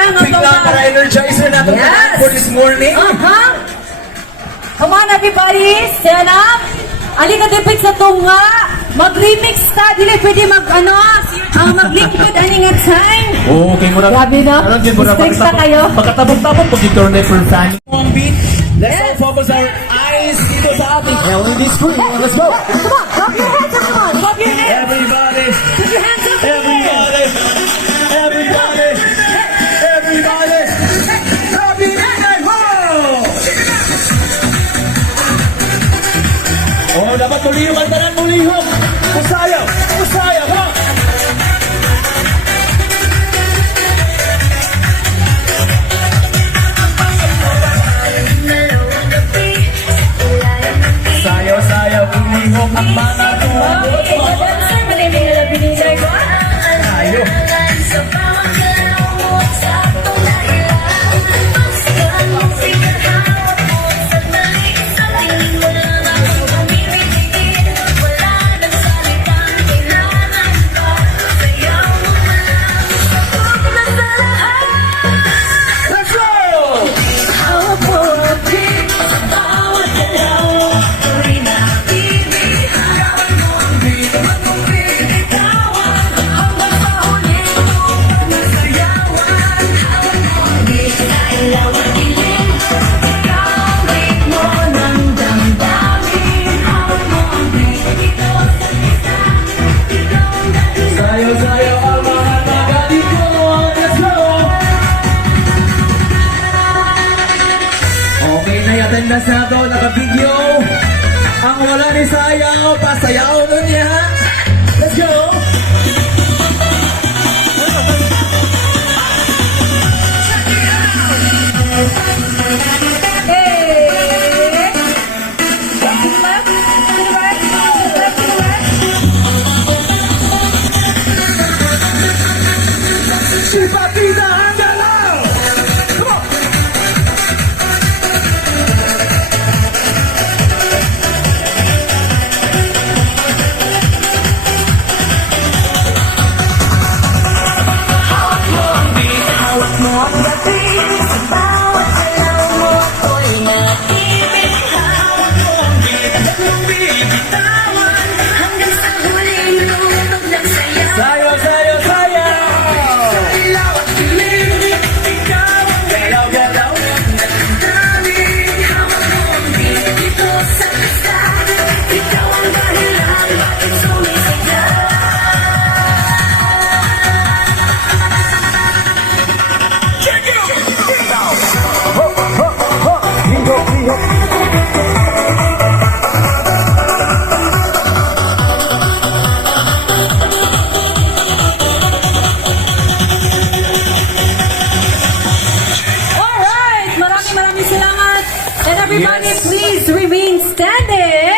lang ang Bigla mga... para energizer natin for this morning. Come on, everybody. Stand up. Alika dipit sa tunga. Mag-remix ta. Dili pwede mag-lingkod aning at time. Okay, mura. Grabe na. Strict na kayo. Pagkatabog-tabog, pag-internet for fan. One beat. Let's all focus our eyes dito sa ating LED screen. Let's go. Come on. Clap your hands, everyone. Clap your hands. Everybody. Put your hands up in the air. Everybody. Everybody. Everybody. Happy birthday, ho! Oh, dapat tulihok ang tanan mo, lihok. Usayaw. Usayaw, ho! Sayaw-sayaw, ulihok ang mga tuwag. Ayo. Let's go! Sayaw-sayaw ang mga tagadi ko. Let's go! Okay na yung attendance na to, naka-video. Ang wala ni Sayaw, pasayaw nun niya. Let's go! Si Patita Angalaw! Come on! Sayaw, sayaw, sayaw! Galaw, galaw! Alright! Maraming salamat. And everybody, please remain standing.